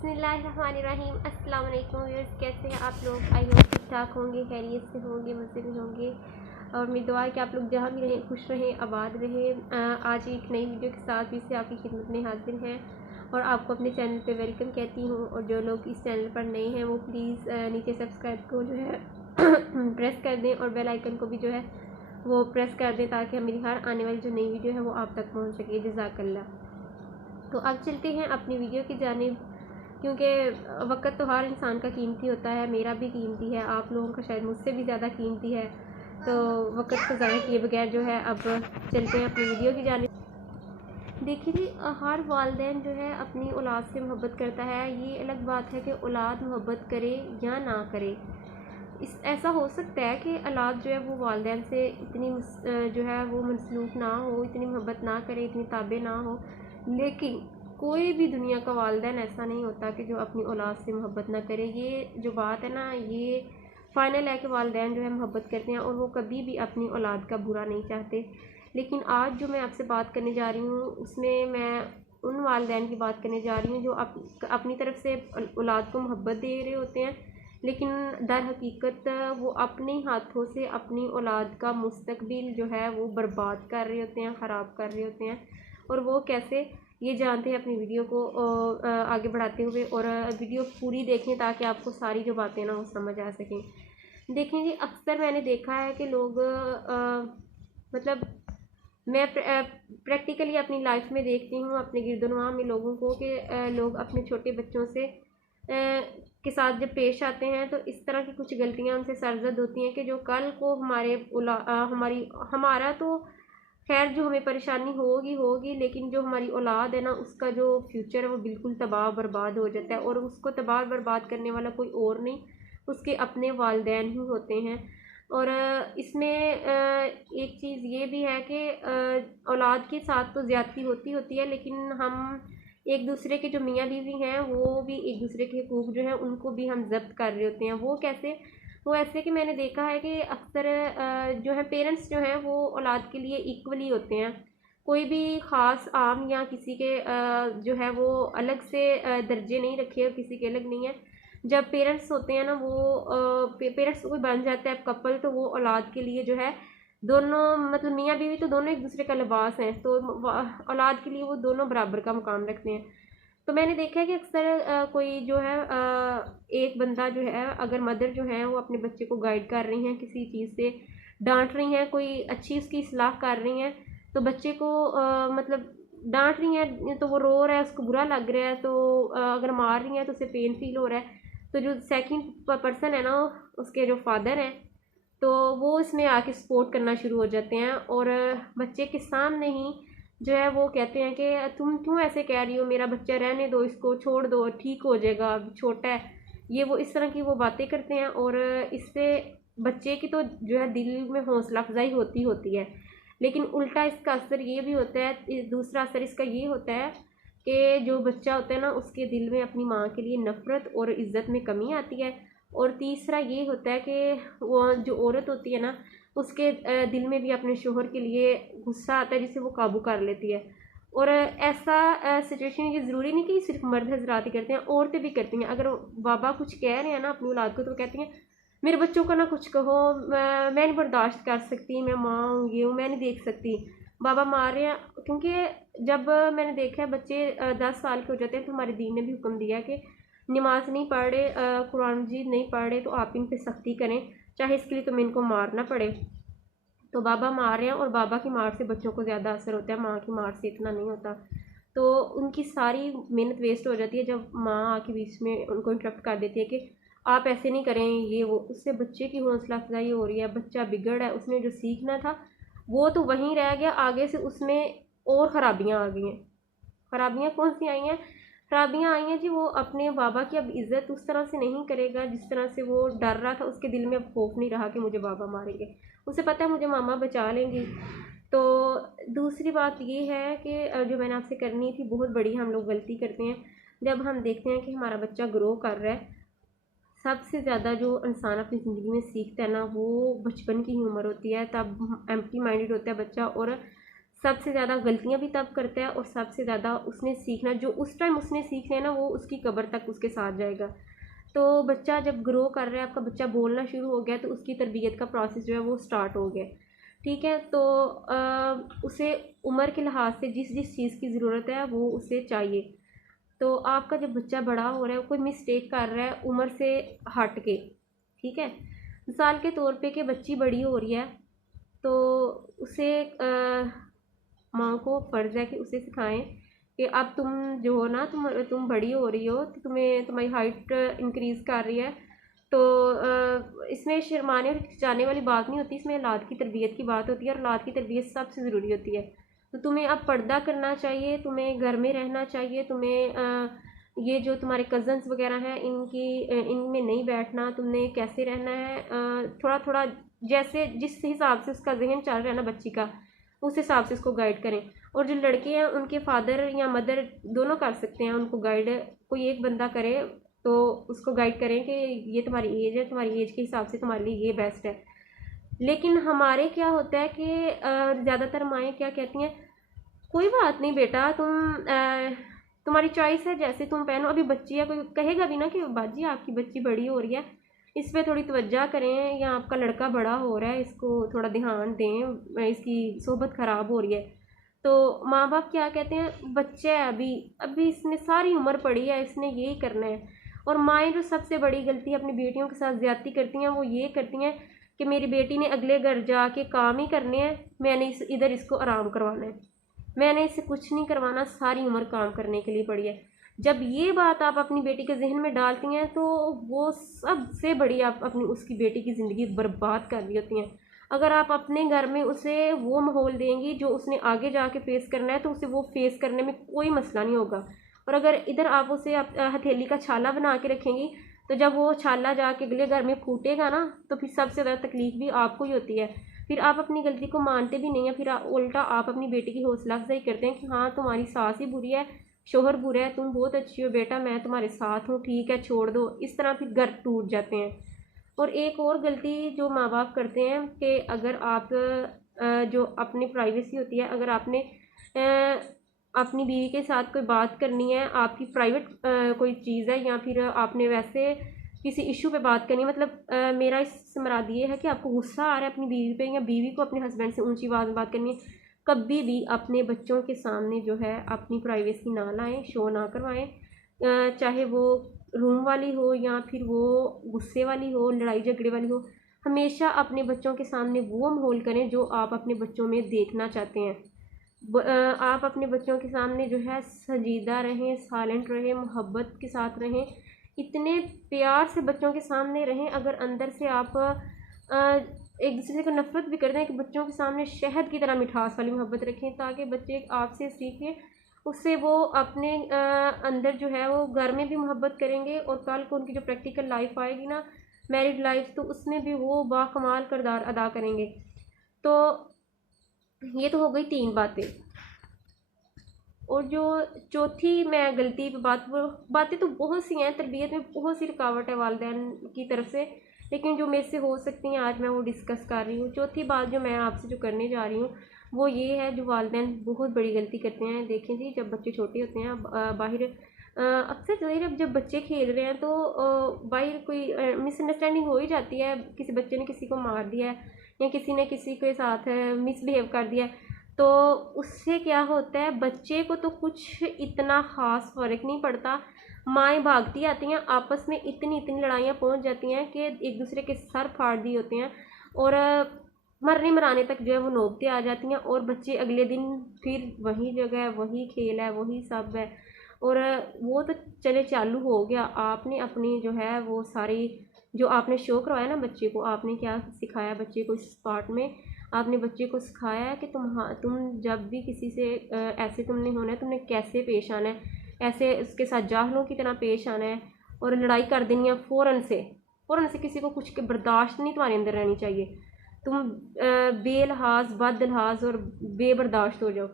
बिस्मिल्लाहिर्रहमानिर्रहीम। अस्सलाम वालेकुम व्यूअर्स, कैसे हैं आप लोग? आई होप ठीक ठाक होंगे, खैरियत से होंगे, मज़े में होंगे। और मेरी दुआ है कि आप लोग जहाँ भी रहें खुश रहें, आबाद रहें। आज एक नई वीडियो के साथ फिर से आपकी खिदमत में हाजिर हैं और आपको अपने चैनल पे वेलकम कहती हूँ। और जो लोग इस चैनल पर नए हैं वो प्लीज़ नीचे सब्सक्राइब को जो है प्रेस कर दें और बेल आइकन को भी जो है वो प्रेस कर दें ताकि मेरी हर आने वाली जो नई वीडियो है वो आप तक पहुँच सके। जज़ाकल्लाह। तो अब चलते हैं अपनी वीडियो की जानिब, क्योंकि वक्त तो हर इंसान का कीमती होता है, मेरा भी कीमती है, आप लोगों का शायद मुझसे भी ज़्यादा कीमती है। तो वक्त को ज़ाया किए बगैर जो है अब चलते हैं अपनी वीडियो की जानिब। देखिए जी, हर वालिदैन जो है अपनी औलाद से मोहब्बत करता है। ये अलग बात है कि औलाद मोहब्बत करे या ना करे। ऐसा हो सकता है कि औलाद जो है वो वालिदैन से इतनी जो है वो मनसलूक ना हो, इतनी मोहब्बत ना करे, इतनी ताबे ना हो, लेकिन कोई भी दुनिया का वालिदैन ऐसा नहीं होता कि जो अपनी औलाद से मोहब्बत ना करे। ये जो बात है ना, ये फ़ाइनल है कि वालिदैन जो है मोहब्बत करते हैं और वो कभी भी अपनी औलाद का बुरा नहीं चाहते। लेकिन आज जो मैं आपसे बात करने जा रही हूँ उसमें मैं उन वालिदैन की बात करने जा रही हूँ जो अपनी तरफ से औलाद को मोहब्बत दे रहे होते हैं, लेकिन दर हकीकत वो अपने हाथों से अपनी औलाद का मुस्तकबिल जो है वो बर्बाद कर रहे होते हैं, ख़राब कर रहे होते हैं। और वो कैसे, ये जानते हैं अपनी वीडियो को आगे बढ़ाते हुए। और वीडियो पूरी देखें ताकि आपको सारी जो बातें ना वो समझ आ सकें। देखें जी, अक्सर मैंने देखा है कि लोग मतलब मैं प्रैक्टिकली अपनी लाइफ में देखती हूँ अपने गिरदोनवा में लोगों को कि लोग अपने छोटे बच्चों से के साथ जब पेश आते हैं तो इस तरह की कुछ गलतियाँ उनसे सरजद होती हैं कि जो कल को हमारा तो खैर जो हमें परेशानी होगी होगी, लेकिन जो हमारी औलाद है ना उसका जो फ्यूचर है वो बिल्कुल तबाह बर्बाद हो जाता है। और उसको तबाह बर्बाद करने वाला कोई और नहीं, उसके अपने वालिदैन ही होते हैं। और इसमें एक चीज़ ये भी है कि औलाद के साथ तो ज़्यादती होती होती है, लेकिन हम एक दूसरे के जो मियाँ बीवी हैं वो भी एक दूसरे के हकूक़ जो हैं उनको भी हम ज़ब्त कर रहे होते हैं। वो कैसे? वो ऐसे कि मैंने देखा है कि अक्सर जो है पेरेंट्स जो हैं वो औलाद के लिए इक्वली होते हैं। कोई भी ख़ास आम या किसी के जो है वो अलग से दर्जे नहीं रखे और किसी के अलग नहीं है। जब पेरेंट्स होते हैं ना वो पेरेंट्स कोई बन जाता है कपल, तो वो औलाद के लिए जो है दोनों मतलब मियाँ बीवी तो दोनों एक दूसरे का लिबास हैं, तो औलाद के लिए वो दोनों बराबर का मुकाम रखते हैं। तो मैंने देखा है कि अक्सर कोई जो है एक बंदा जो है, अगर मदर जो है वो अपने बच्चे को गाइड कर रही हैं, किसी चीज़ से डांट रही हैं, कोई अच्छी उसकी इस्लाह कर रही हैं, तो बच्चे को मतलब डांट रही हैं तो वो रो रहा है, उसको बुरा लग रहा है, तो अगर मार रही हैं तो उसे पेन फील हो रहा है। तो जो सेकंड पर्सन है ना, उसके जो फादर हैं, तो वो इसमें आके सपोर्ट करना शुरू हो जाते हैं और बच्चे के सामने ही जो है वो कहते हैं कि तुम क्यों ऐसे कह रही हो, मेरा बच्चा रहने दो, इसको छोड़ दो, ठीक हो जाएगा, अभी छोटा है। ये वो इस तरह की वो बातें करते हैं और इससे बच्चे की तो जो है दिल में हौसला अफजाई होती होती है, लेकिन उल्टा इसका असर ये भी होता है, दूसरा असर इसका ये होता है कि जो बच्चा होता है ना उसके दिल में अपनी माँ के लिए नफ़रत और इज़्ज़त में कमी आती है। और तीसरा ये होता है कि वो जो औरत होती है ना उसके दिल में भी अपने शोहर के लिए गुस्सा आता है जिसे वो काबू कर लेती है। और ऐसा सिचुएशन, ये ज़रूरी नहीं कि सिर्फ मर्द हजरात ही करते हैं, औरतें भी करती हैं। अगर बाबा कुछ कह रहे हैं ना अपनी औलाद को तो कहती हैं मेरे बच्चों को ना कुछ कहो, मैं नहीं बर्दाश्त कर सकती, मैं माँ हूँ, ये हूँ, मैं नहीं देख सकती। बाबा मार रहे हैं, क्योंकि जब मैंने देखा है बच्चे 10 साल के हो जाते हैं तो हमारे दीन ने भी हुक्म दिया कि नमाज नहीं पढ़ रहे, कुरान मजीद नहीं पढ़ रहे, तो आप इन पे सख्ती करें, चाहे इसके लिए तुम्हें इनको मारना पड़े। तो बाबा मार रहे हैं और बाबा की मार से बच्चों को ज़्यादा असर होता है, माँ की मार से इतना नहीं होता। तो उनकी सारी मेहनत वेस्ट हो जाती है जब माँ आके बीच में उनको इंटरप्ट कर देती है कि आप ऐसे नहीं करें, ये वो। उससे बच्चे की हौसला अफजाई हो रही है, बच्चा बिगड़ है, उसने जो सीखना था वो तो वहीं रह गया, आगे से उसमें और ख़राबियाँ आ गई हैं। ख़राबियाँ कौन सी आई हैं? खराबियाँ आई हैं जी, वो अपने बाबा की अब इज़्ज़त उस तरह से नहीं करेगा जिस तरह से वो डर रहा था। उसके दिल में अब खौफ नहीं रहा कि मुझे बाबा मारेंगे, उसे पता है मुझे मामा बचा लेंगी। तो दूसरी बात ये है कि जो मैंने आपसे करनी थी, बहुत बड़ी हम लोग गलती करते हैं जब हम देखते हैं कि हमारा बच्चा ग्रो कर रहा है। सबसे ज़्यादा जो इंसान अपनी ज़िंदगी में सीखता है ना वो बचपन की ही उम्र होती है, तब एम्प्टी माइंडेड होता है बच्चा और सबसे ज़्यादा गलतियाँ भी तब करता है और सबसे ज़्यादा उसने सीखना, जो उस टाइम उसने सीखना है ना, वो उसकी कब्र तक उसके साथ जाएगा। तो बच्चा जब ग्रो कर रहा है, आपका बच्चा बोलना शुरू हो गया, तो उसकी तरबियत का प्रोसेस जो है वो स्टार्ट हो गया। ठीक है, तो उसे उम्र के लिहाज से जिस जिस चीज़ की ज़रूरत है वो उसे चाहिए। तो आपका जब बच्चा बड़ा हो रहा है, कोई मिस्टेक कर रहा है उम्र से हट के, ठीक है, मिसाल के तौर पे कि बच्ची बड़ी हो रही है, तो उसे माँ को फ़र्ज़ है कि उसे सिखाएं कि अब तुम जो हो ना, तुम बड़ी हो रही हो, तो तुम्हें तुम्हारी हाइट इंक्रीज़ कर रही है, तो इसमें शर्माने और हिचकिचाने वाली बात नहीं होती, इसमें औलाद की तरबियत की बात होती है, और औलाद की तरबियत सबसे ज़रूरी होती है। तो तुम्हें अब पर्दा करना चाहिए, तुम्हें घर में रहना चाहिए, तुम्हें ये जो तुम्हारे कज़न्स वगैरह हैं इनमें नहीं बैठना, तुमने कैसे रहना है, थोड़ा थोड़ा जैसे जिस हिसाब से उसका जहन चल रहा है ना बच्ची का, उस हिसाब से उसको गाइड करें। और जो लड़के हैं उनके फादर या मदर दोनों कर सकते हैं उनको गाइड, कोई एक बंदा करे तो उसको गाइड करें कि ये तुम्हारी एज है, तुम्हारी एज के हिसाब से तुम्हारे लिए ये बेस्ट है। लेकिन हमारे क्या होता है कि ज़्यादातर माएँ क्या कहती हैं, कोई बात नहीं बेटा, तुम्हारी चॉइस है, जैसे तुम पहनो, अभी बच्ची है, कोई कहेगा भी ना कि बाजी आपकी बच्ची बड़ी हो रही है, इस पर थोड़ी तवज्जो करें, या आपका लड़का बड़ा हो रहा है, इसको थोड़ा ध्यान दें, इसकी सोबत ख़राब हो रही है। तो माँ बाप क्या कहते हैं, बच्चा है अभी, अभी इसने सारी उम्र पड़ी है, इसने यही करना है। और माएँ जो सबसे बड़ी गलती अपनी बेटियों के साथ ज़्यादती करती हैं, वो ये करती हैं कि मेरी बेटी ने अगले घर जाके काम ही करने हैं, मैंने इधर इसको आराम करवाना है, मैंने इसे कुछ नहीं करवाना, सारी उम्र काम करने के लिए पड़ी है। जब ये बात आप अपनी बेटी के जहन में डालती हैं, तो वो सबसे बड़ी आप अपनी उसकी बेटी की ज़िंदगी बर्बाद कर दी होती हैं। अगर आप अपने घर में उसे वो माहौल देंगी जो उसने आगे जाके फेस करना है, तो उसे वो फेस करने में कोई मसला नहीं होगा। और अगर इधर आप उसे हथेली का छाला बना के रखेंगी, तो जब वो छाला जाके अगले घर में फूटेगा ना, तो फिर सबसे ज़्यादा तकलीफ भी आपको ही होती है। फिर आप अपनी गलती को मानते भी नहीं हैं, फिर उल्टा आप अपनी बेटी की हौसला अफजाई करते हैं कि हाँ तुम्हारी सास ही बुरी है, शोहर बुरा है, तुम बहुत अच्छी हो बेटा, मैं तुम्हारे साथ हूँ, ठीक है छोड़ दो, इस तरह फिर घर टूट जाते हैं। और एक और गलती जो माँ बाप करते हैं कि अगर आप जो अपनी प्राइवेसी होती है, अगर आपने अपनी बीवी के साथ कोई बात करनी है, आपकी प्राइवेट कोई चीज़ है, या फिर आपने वैसे किसी इशू पे बात करनी है, मतलब मेरा इससे मुराद ये है कि आपको गुस्सा आ रहा है अपनी बीवी पे, या बीवी को अपने हस्बैंड से ऊंची आवाज़ में बात करनी है, कभी भी अपने बच्चों के सामने जो है अपनी प्राइवेसी ना लाएं, शो ना करवाएं, चाहे वो रूम वाली हो या फिर वो गुस्से वाली हो, लड़ाई झगड़े वाली हो। हमेशा अपने बच्चों के सामने वो माहौल करें जो आप अपने बच्चों में देखना चाहते हैं। आप अपने बच्चों के सामने जो है संजीदा रहें, साइलेंट रहें, मोहब्बत के साथ रहें, इतने प्यार से बच्चों के सामने रहें। अगर अंदर से आप एक दूसरे को नफरत भी करते हैं, कि बच्चों के सामने शहद की तरह मिठास वाली मोहब्बत रखें, ताकि बच्चे आपसे सीखें, उससे वो अपने अंदर जो है वो घर में भी मोहब्बत करेंगे, और कल को उनकी जो प्रैक्टिकल लाइफ आएगी ना, मैरिड लाइफ, तो उसमें भी वो बाकमाल किरदार अदा करेंगे। तो ये तो हो गई 3 बातें। और जो चौथी मैं गलती पे बातें तो बहुत सी हैं, तरबियत में बहुत सी रुकावट है वालिदैन की तरफ से, लेकिन जो मेरे से हो सकती हैं आज मैं वो डिस्कस कर रही हूँ। चौथी बात जो मैं आपसे जो करने जा रही हूँ वो ये है, जो वालिदैन बहुत बड़ी गलती करते हैं। देखें जी, जब बच्चे छोटे होते हैं, बाहर अक्सर ज़ाहिर है जब बच्चे खेल रहे हैं तो बाहर कोई मिसअंडरस्टैंडिंग हो ही जाती है, किसी बच्चे ने किसी को मार दिया है, या किसी ने किसी के साथ मिसबिहेव कर दिया है, तो उससे क्या होता है, बच्चे को तो कुछ इतना ख़ास फ़र्क नहीं पड़ता, माएँ भागती आती हैं, आपस में इतनी इतनी लड़ाइयाँ पहुंच जाती हैं कि एक दूसरे के सर फाड़ दिए होते हैं, और मरने मराने तक जो है वो नौबतें आ जाती हैं, और बच्चे अगले दिन फिर वही जगह, वही खेल है, वही सब है। और वो तो चले चालू हो गया, आपने अपनी जो है वो सारी जो आपने शो करवाया ना बच्चे को, आपने क्या सिखाया बच्चे को इस पार्ट में, आपने बच्चे को सिखाया है कि तुम जब भी किसी से ऐसे तुमने होना है, तुमने कैसे पेश आना है, ऐसे उसके साथ जाहलों की तरह पेश आना है, और लड़ाई कर देनी है फ़ौरन से किसी को कुछ के बर्दाश्त नहीं तुम्हारे अंदर रहनी चाहिए, तुम बेलहाज बदलहाज और बेबर्दाश्त हो जाओ।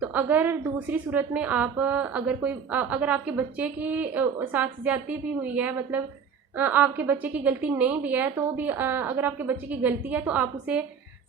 तो अगर दूसरी सूरत में आप अगर आपके बच्चे की साथ ज़्यादती भी हुई है, मतलब आपके बच्चे की गलती नहीं भी है, तो भी अगर आपके बच्चे की गलती है तो आप उसे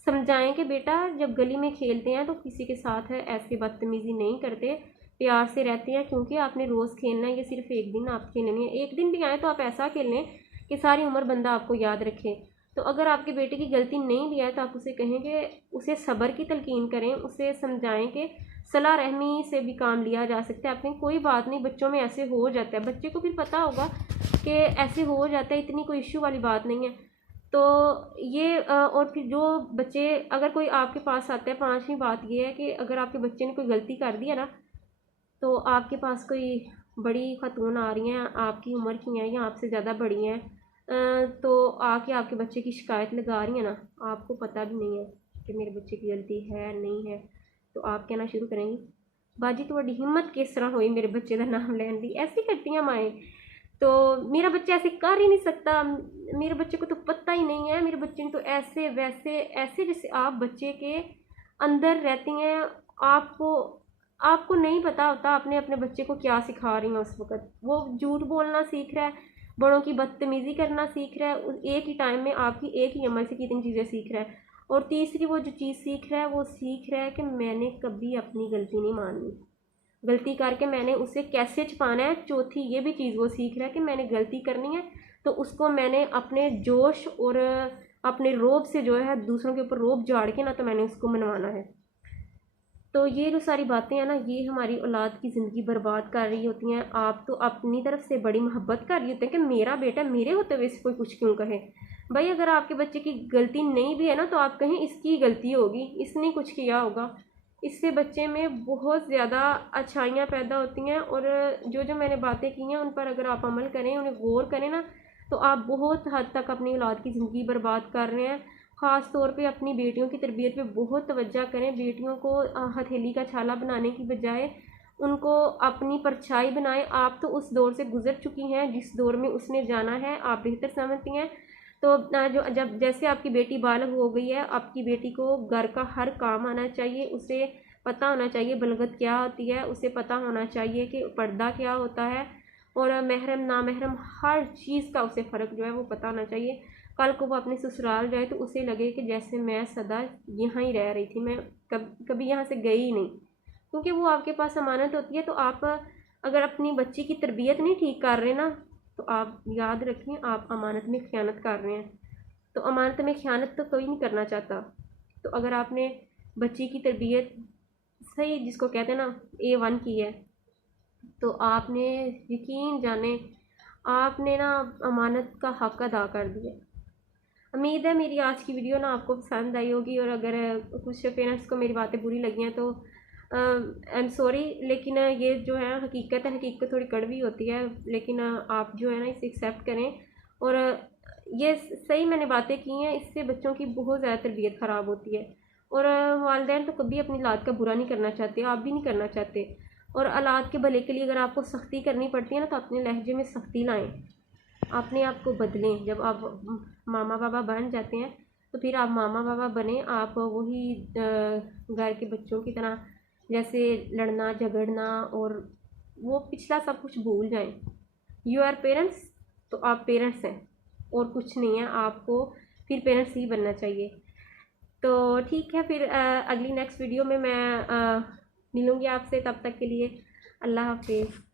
समझाएं कि बेटा जब गली में खेलते हैं तो किसी के साथ ऐसे बदतमीज़ी नहीं करते, प्यार से रहते हैं, क्योंकि आपने रोज़ खेलना है, ये सिर्फ एक दिन आप खेलने नहीं है। एक दिन भी आए तो आप ऐसा खेलें कि सारी उम्र बंदा आपको याद रखे। तो अगर आपके बेटे की गलती नहीं भी है तो आप उसे कहें कि उसे सब्र की तलकीन करें, उसे समझाएं कि सलाह रहमी से भी काम लिया जा सकता है। आपने कोई बात नहीं, बच्चों में ऐसे हो जाता है, बच्चे को फिर पता होगा कि ऐसे हो जाता है, इतनी कोई इश्यू वाली बात नहीं है। तो ये और फिर जो बच्चे, अगर कोई आपके पास आता है, पांचवी बात ये है कि अगर आपके बच्चे ने कोई गलती कर दी है ना, तो आपके पास कोई बड़ी खातून आ रही हैं, आपकी उम्र की हैं या आपसे ज़्यादा बड़ी हैं, तो आके आपके बच्चे की शिकायत लगा रही हैं ना, आपको पता भी नहीं है कि मेरे बच्चे की गलती है नहीं है, तो आप कहना शुरू करेंगी बाजी थोड़ी हिम्मत किस तरह हुई मेरे बच्चे का नाम लेने दी। ऐसी करती हैं माएँ, तो मेरा बच्चा ऐसे कर ही नहीं सकता, मेरे बच्चे को तो पता ही नहीं है, मेरे बच्चे ने तो ऐसे वैसे ऐसे, जैसे आप बच्चे के अंदर रहती हैं। आपको आपको नहीं पता होता आपने अपने बच्चे को क्या सिखा रही हैं उस वक़्त। वो झूठ बोलना सीख रहा है, बड़ों की बदतमीज़ी करना सीख रहा है, एक ही टाइम में आपकी एक ही अमल से कितनी चीज़ें सीख रहा है। और तीसरी वो जो चीज़ सीख रहा है, वो सीख रहा है कि मैंने कभी अपनी गलती नहीं माननी, गलती करके मैंने उसे कैसे छुपाना है। चौथी ये भी चीज़ वो सीख रहा है कि मैंने गलती करनी है तो उसको मैंने अपने जोश और अपने रोब से जो है दूसरों के ऊपर रोब झाड़ के ना, तो मैंने उसको मनवाना है। तो ये जो सारी बातें हैं ना, ये हमारी औलाद की ज़िंदगी बर्बाद कर रही होती हैं। आप तो अपनी तरफ से बड़ी मोहब्बत कर रही होते हैं कि मेरा बेटा, मेरे होते हुए इसे कोई कुछ क्यों कहे। भाई अगर आपके बच्चे की गलती नहीं भी है ना, तो आप कहें इसकी गलती होगी, इसने कुछ किया होगा। इससे बच्चे में बहुत ज़्यादा अच्छाइयाँ पैदा होती हैं। और जो जो मैंने बातें की हैं उन पर अगर आप अमल करें, उन्हें गौर करें ना, तो आप बहुत हद तक अपनी औलाद की ज़िंदगी बर्बाद कर रहे हैं। ख़ास तौर पे अपनी बेटियों की तरबियत पे बहुत तवज्जो करें। बेटियों को हथेली का छाला बनाने की बजाय उनको अपनी परछाई बनाएं। आप तो उस दौर से गुजर चुकी हैं जिस दौर में उसने जाना है, आप बेहतर समझती हैं। तो जो जब जैसे आपकी बेटी बालिग हो गई है, आपकी बेटी को घर का हर काम आना चाहिए, उसे पता होना चाहिए बलगत क्या होती है, उसे पता होना चाहिए कि पर्दा क्या होता है, और महरम नामहरम हर चीज़ का उसे फ़र्क जो है वो पता होना चाहिए। कल को वो अपने ससुराल जाए तो उसे लगे कि जैसे मैं सदा यहाँ ही रह रही थी, मैं कभी यहाँ से गई ही नहीं, क्योंकि वो आपके पास अमानत होती है। तो आप अगर अपनी बच्ची की तरबियत नहीं ठीक कर रहे ना, तो आप याद रखें आप अमानत में ख़यानत कर रहे हैं। तो अमानत में ख़यानत तो कोई नहीं करना चाहता। तो अगर आपने बच्ची की तरबियत सही, जिसको कहते हैं ना, A1 की है, तो आपने यकीन जाने आपने ना अमानत का हक़ अदा कर दिया। उम्मीद है मेरी आज की वीडियो ना आपको पसंद आई होगी, और अगर कुछ पेरेंट्स को मेरी बातें बुरी लगी हैं तो आई एम सॉरी, लेकिन ये जो है हकीकत है, हकीकत थोड़ी कड़वी होती है, लेकिन आप जो है ना इसे एक्सेप्ट करें। और ये सही मैंने बातें की हैं, इससे बच्चों की बहुत ज़्यादा तरबियत ख़राब होती है। और वालिदैन तो कभी अपनी औलाद का बुरा नहीं करना चाहते, आप भी नहीं करना चाहते। और औलाद के भले के लिए अगर आपको सख्ती करनी पड़ती है ना, तो अपने लहजे में सख्ती लाएँ, अपने आप को बदलें। जब आप मामा बाबा बन जाते हैं तो फिर आप मामा बाबा बने, आप वही घर के बच्चों की तरह जैसे लड़ना झगड़ना और वो पिछला सब कुछ भूल जाएं। यू आर पेरेंट्स, तो आप पेरेंट्स हैं और कुछ नहीं है, आपको फिर पेरेंट्स ही बनना चाहिए। तो ठीक है, फिर अगली नेक्स्ट वीडियो में मैं मिलूँगी आपसे। तब तक के लिए अल्लाह हाफिज़।